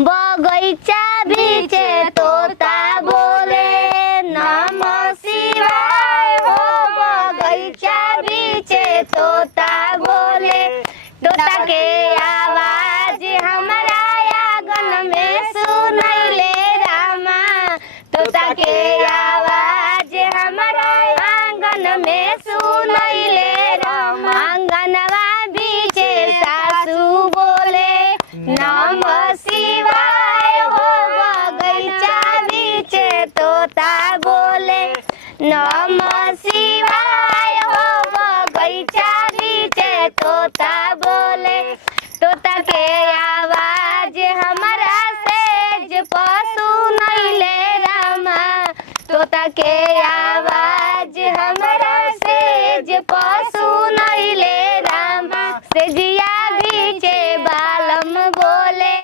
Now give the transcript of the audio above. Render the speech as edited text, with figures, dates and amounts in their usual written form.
बगैचा बीचे तोता बोले नमः शिवाय हो। बगैचा बीचे तोता बोले तोता के आवाज हमारा आंगन में सुनैले रामा। तोता के आवाज हमारा आंगन में सुनैले रामा। आंगनवा बीचे सासू बोले नमः शिवाय हो। बगैचा बीचे तोता बोले नमः शिवाय हो। बगैचा बीचे तोता बोले तोता के आवाज हमारा सेज पशु नैले रामा। तोता के